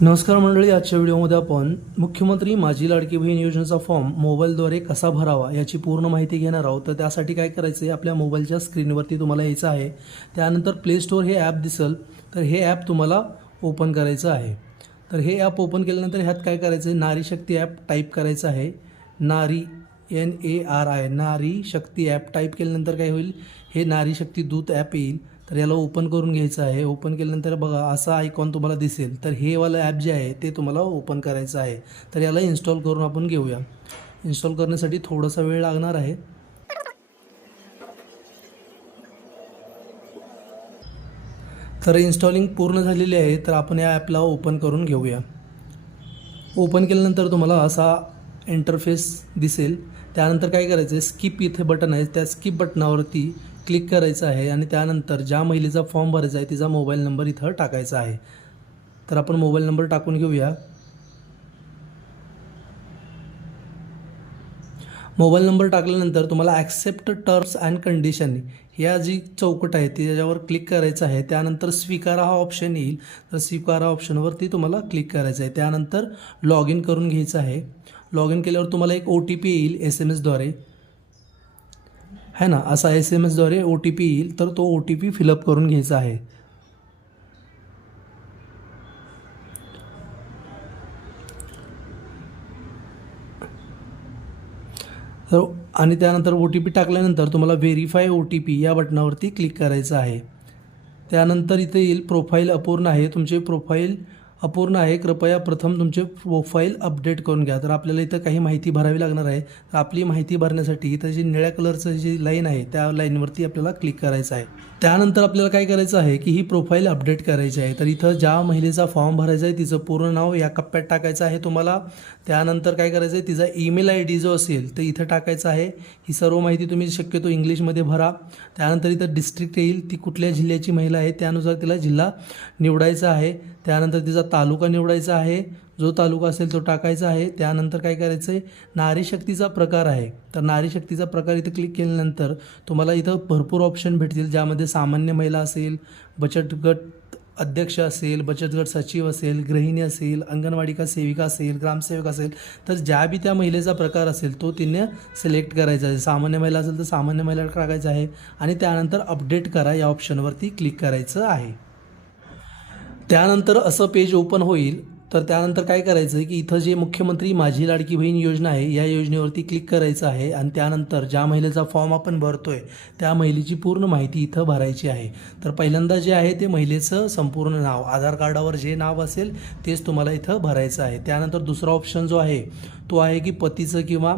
नमस्कार मंडळी, आजच्या व्हिडिओमध्ये आपण मुख्यमंत्री माझी लाडकी बहीण योजनेचा फॉर्म मोबाईलद्वारे कसा भरावा याची पूर्ण माहिती घेणार आहोत. तर त्यासाठी काय करायचं आहे, आपल्या मोबाईलच्या स्क्रीनवरती तुम्हाला यायचं आहे. त्यानंतर प्ले स्टोअर हे ॲप दिसेल, तर हे ॲप तुम्हाला ओपन करायचं आहे. तर हे ॲप ओपन केल्यानंतर ह्यात काय करायचं आहे, नारी शक्ती ॲप टाईप करायचं आहे. नारी NARI नारी शक्ती ॲप टाईप केल्यानंतर काय होईल, हे नारी शक्ती दूत ॲप येईल. तर याला ओपन करून घ्यायचं आहे. ओपन केल्यानंतर बघा असा आयकॉन तुम्हाला दिसेल. तर हे वालं ॲप जे आहे ते तुम्हाला ओपन करायचं आहे. तर याला इन्स्टॉल करून आपण घेऊया. इन्स्टॉल करण्यासाठी थोडासा वेळ लागणार आहे. तर इन्स्टॉलिंग पूर्ण झालेली आहे. तर आपण या ॲपला ओपन करून घेऊया. ओपन केल्यानंतर तुम्हाला असा इंटरफेस दिसेल. त्यानंतर काय करायचं आहे, स्किप इथे बटन आहे, त्या स्किप बटनावरती क्लिक करायचं आहे आणि त्यानंतर ज्या महिलेचा फॉर्म भरायचा आहे तिचा मोबाईल नंबर इथं टाकायचा आहे. तर आपण मोबाईल नंबर टाकून घेऊया. मोबाईल नंबर टाकल्यानंतर तुम्हाला ॲक्सेप्ट टर्म्स अँड कंडिशन या जी चौकट आहे त्याच्यावर क्लिक करायचं आहे. त्यानंतर स्वीकारा हा ऑप्शन येईल. तर स्वीकारा ऑप्शनवरती तुम्हाला क्लिक करायचं आहे. त्यानंतर लॉग इन करून घ्यायचं आहे. लॉग इन केल्यावर तुम्हाला एक OTP येईल SMS द्वारे, है ना. असा SMS द्वारे OTP येईल. तर तो OTP फिलअप करून घ्यायचा आहे. तर आणि त्यानंतर OTP टाकल्यानंतर तुम्हाला व्हेरीफाय OTP या बटनावरती क्लिक करायचं आहे. त्यानंतर इथे येईल प्रोफाईल अपूर्ण आहे, तुमचे प्रोफाईल अपूर्ण आहे, कृपया प्रथम तुमचे प्रोफाईल अपडेट करून घ्या. तर आपल्याला इथं काही माहिती भरावी लागणार आहे. तर आपली माहिती भरण्यासाठी इथं जी निळ्या कलरचं जी लाईन आहे त्या लाईनवरती आपल्याला क्लिक करायचं आहे. त्यानंतर आपल्याला काय करायचं आहे की ही प्रोफाईल अपडेट करायची आहे. तर इथं ज्या महिलेचा फॉर्म भरायचा आहे तिचं पूर्ण नाव या कप्प्यात टाकायचं आहे तुम्हाला. त्यानंतर काय करायचं आहे, तिचा ईमेल ID जो असेल तर इथं टाकायचं आहे. ही सर्व माहिती तुम्ही शक्यतो इंग्लिशमध्ये भरा. त्यानंतर इथं डिस्ट्रिक्ट येईल, ती कुठल्या जिल्ह्याची महिला आहे त्यानुसार तिला जिल्हा निवडायचा आहे. त्यानंतर तिचा तालुका निवडायचा आहे, जो तालुका असेल तो टाकायचा आहे. त्यानंतर काय करायचं आहे, नारी शक्तीचा प्रकार आहे. तर नारी शक्तीचा प्रकार इथं क्लिक केल्यानंतर तुम्हाला इथं भरपूर ऑप्शन भेटतील, ज्यामध्ये सामान्य महिला असेल, बचत गट अध्यक्ष असेल, बचत गट सचिव असेल, गृहिणी असेल, अंगणवाडी का सेविका असेल, ग्रामसेवक असेल. तर ज्या बी त्या महिलेचा प्रकार असेल तो तिने सिलेक्ट करायचा आहे. सामान्य महिला असेल तर सामान्य महिला टाकायचं आहे आणि त्यानंतर अपडेट करा या ऑप्शनवरती क्लिक करायचं आहे. त्यानंतर असं पेज ओपन होईल. तर त्यानंतर काय करायचं आहे की इथं जे मुख्यमंत्री माझी लाडकी बहीण योजना आहे या योजनेवरती क्लिक करायचं आहे आणि त्यानंतर ज्या महिलेचा फॉर्म आपण भरतोय त्या महिलेची पूर्ण माहिती इथं भरायची आहे. तर पहिल्यांदा जे आहे ते महिलेचं संपूर्ण नाव, आधार कार्डावर जे नाव असेल तेच तुम्हाला इथं भरायचं आहे. त्यानंतर दुसरा ऑप्शन जो आहे तो आहे की पतीचं किंवा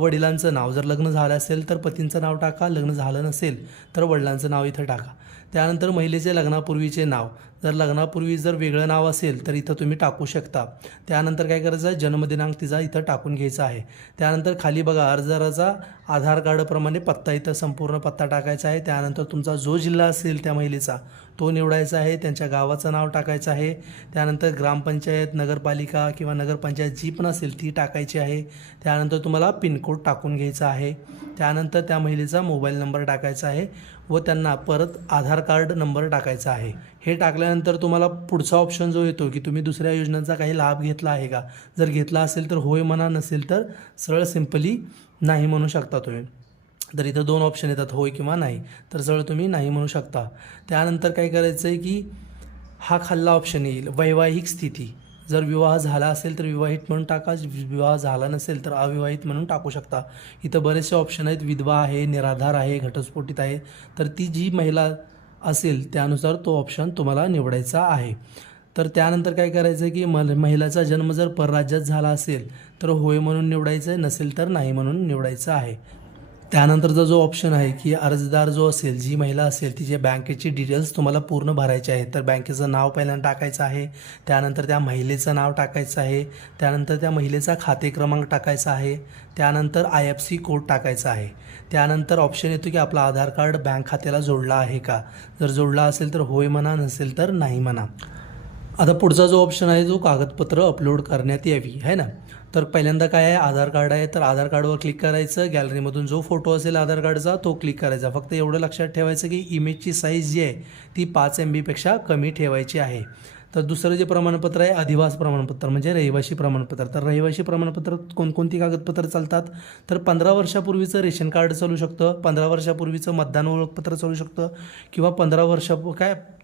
वडिलांचं नाव. जर लग्न झालं असेल तर पतींचं नाव टाका, लग्न झालं नसेल तर वडिलांचं नाव इथं टाका. त्यानंतर महिलेचे लग्नापूर्वीचे नाव, जर लग्नापूर्वी जर वेगळं नाव असेल तर इथं तुम्ही टाकू शकता. त्यानंतर काय करायचं आहे, जन्मदिनांक तिचा इथं टाकून घ्यायचा आहे. त्यानंतर खाली बघा अर्जदाराचा आधार कार्डप्रमाणे पत्ता, इथं संपूर्ण पत्ता टाकायचा आहे. त्यानंतर तुमचा जो जिल्हा असेल त्या महिलेचा तो निवडायचा आहे, त्यांच्या गावाचं नाव टाकायचं आहे. त्यानंतर ग्रामपंचायत, नगरपालिका किंवा नगरपंचायत जी पण असेल ती टाकायची आहे. त्यानंतर तुम्हाला पिनकोड टाकून घ्यायचा आहे. त्यानंतर त्या महिलेचा मोबाईल नंबर टाकायचा आहे व त्यांना परत आधार कार्ड नंबर टाकायचा आहे. हे टाकल्यानंतर तुम्हाला पुढचा ऑप्शन जो येतो की तुम्ही दुसऱ्या योजनांचा काही लाभ घेतला आहे का. जर घेतला असेल तर होय म्हणा, नसेल तर सरळ सिम्पली नाही म्हणू शकता तुम्ही. तर इथं 2 ऑप्शन येतात, होय किंवा नाही. तर सरळ तुम्ही नाही म्हणू शकता. त्यानंतर काय करायचं आहे की हा खाल्ला ऑप्शन येईल, वैवाहिक स्थिती. जर विवाह झाला असेल तर विवाहित म्हणून टाका, विवाह झाला नसेल तर अविवाहित म्हणून टाकू शकता. इथं बरेचसे ऑप्शन आहेत, विधवा आहे, निराधार आहे, घटस्फोटित आहे. तर ती जी महिला असेल त्यानुसार तो ऑप्शन तुम्हाला निवडायचा आहे. तर त्यानंतर काय करायचं आहे की महिलाचा जन्म जर परराज्यात झाला असेल तर होय म्हणून निवडायचं आहे, नसेल तर नाही म्हणून निवडायचं आहे. त्यानंतरचा जो ऑप्शन आहे की अर्जदार जो असेल, जी महिला असेल तिचे बँकेची डिटेल्स तुम्हाला पूर्ण भरायचे आहेत. तर बँकेचं नाव पहिल्यांदा टाकायचं आहे. त्यानंतर त्या महिलेचं नाव टाकायचं आहे. त्यानंतर त्या महिलेचा खाते क्रमांक टाकायचा आहे. त्यानंतर IFSC कोड टाकायचा आहे. त्यानंतर ऑप्शन येतो की आपला आधार कार्ड बँक खात्याला जोडला आहे का. जर जोडला असेल तर होय म्हणा, नसेल तर नाही म्हणा. आता पुढचा जो ऑप्शन आहे जो कागदपत्र अपलोड करण्यात यावी, है ना. तर पहिल्यांदा काय आहे, आधार कार्ड आहे. तर आधार कार्डवर क्लिक करायचं. गॅलरीमधून जो फोटो असेल आधार कार्डचा तो क्लिक करायचा. फक्त एवढं लक्षात ठेवायचं की इमेजची साईज जी आहे ती 5 MB पेक्षा कमी ठेवायची आहे. तर दुसरं जे प्रमाणपत्र आहे अधिवास प्रमाणपत्र म्हणजे रहिवासी प्रमाणपत्र. तर रहिवासी प्रमाणपत्र कोणकोणती कागदपत्र चालतात, तर 15 वर्षापूर्वीचं रेशन कार्ड चालू शकतं, 15 वर्षापूर्वीचं मतदान ओळखपत्र चालू शकतं, किंवा 15 वर्षा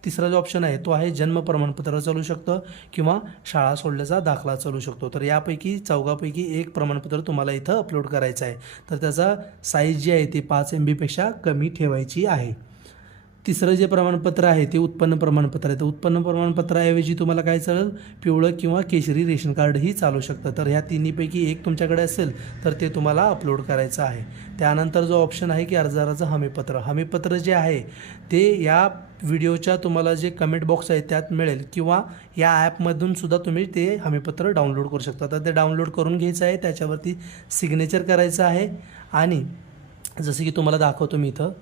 तिसरा जो ऑप्शन आहे तो आहे जन्म प्रमाणपत्र चालू शकतं, किंवा शाळा सोडल्याचा दाखला चालू शकतो. तर यापैकी चौघापैकी एक प्रमाणपत्र तुम्हाला इथं अपलोड करायचं आहे. तर त्याचा साईज जी आहे ती 5 MB पेक्षा कमी ठेवायची आहे. तिसरं जे प्रमाणपत्र आहे ते उत्पन्न प्रमाणपत्र आहे. तर उत्पन्न प्रमाणपत्राऐवजी तुम्हाला काय चालेल, पिवळं किंवा केशरी रेशन कार्डही चालू शकतं. तर ह्या तिन्हीपैकी एक तुमच्याकडे असेल तर ते तुम्हाला अपलोड करायचं आहे. त्यानंतर जो ऑप्शन आहे की अर्जदाराचं हमीपत्र जे आहे ते या व्हिडिओच्या तुम्हाला जे कमेंट बॉक्स आहे त्यात मिळेल, किंवा या ॲपमधून सुद्धा तुम्ही ते हमीपत्र डाउनलोड करू शकता. तर ते डाउनलोड करून घ्यायचं आहे, त्याच्यावरती सिग्नेचर करायचं आहे, आणि जसं की तुम्हाला दाखवतो मी इथं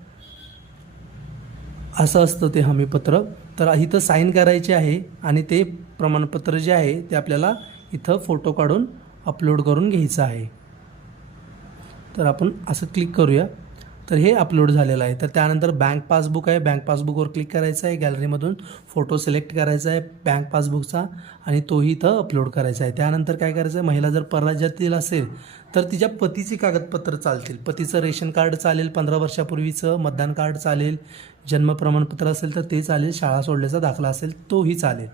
असं असतं ते हमीपत्र. तर इथं साईन करायचे आहे आणि ते प्रमाणपत्र जे आहे ते आपल्याला इथं फोटो काढून अपलोड करून घ्यायचं आहे. तर आपण असं क्लिक करूया, तर हे अपलोड झालेलं आहे. तर त्यानंतर बँक पासबुक आहे, बँक पासबुकवर क्लिक करायचं आहे, गॅलरीमधून फोटो सिलेक्ट करायचा आहे बँक पासबुकचा आणि तोही इथं अपलोड करायचा आहे. त्यानंतर काय करायचं आहे, महिला जर परराज्यातील असेल तर तिच्या पतीची कागदपत्र चालतील. पतीचं रेशन कार्ड चालेल, 15 वर्षापूर्वीचं मतदान कार्ड चालेल, जन्म प्रमाणपत्र असेल तर ते चालेल, शाळा सोडल्याचा दाखला असेल तोही चालेल.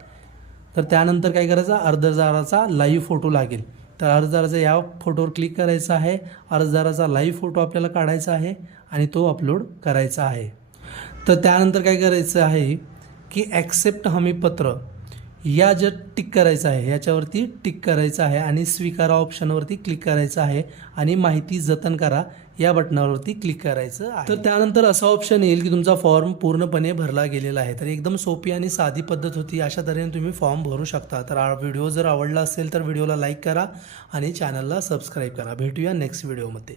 तर त्यानंतर काय करायचं, अर्जदाराचा लाईव्ह फोटो लागेल. तर अर्जदाराचा या फोटोवर क्लिक करायचं आहे, अर्जदाराचा लाईव्ह फोटो आपल्याला काढायचा आहे आणि तो अपलोड करायचा आहे. तर त्यानंतर काय करायचं आहे की ॲक्सेप्ट हमीपत्र या जे टिक करायचं आहे याच्यावरती टिक करायचं आहे आणि स्वीकारा ऑप्शनवरती क्लिक करायचं आहे आणि माहिती जतन करा या बटनावरती क्लिक करायचं आहे. तर त्यानंतर असा ऑप्शन येईल की तुमचा फॉर्म पूर्णपणे भरला गेलेला आहे. तर एकदम सोपी आणि साधी पद्धत होती. अशा तऱ्हेने तुम्ही फॉर्म भरू शकता. तर व्हिडिओ जर आवडला असेल तर व्हिडिओला लाईक करा आणि चॅनलला सबस्क्राईब करा. भेटूया नेक्स्ट व्हिडिओमध्ये.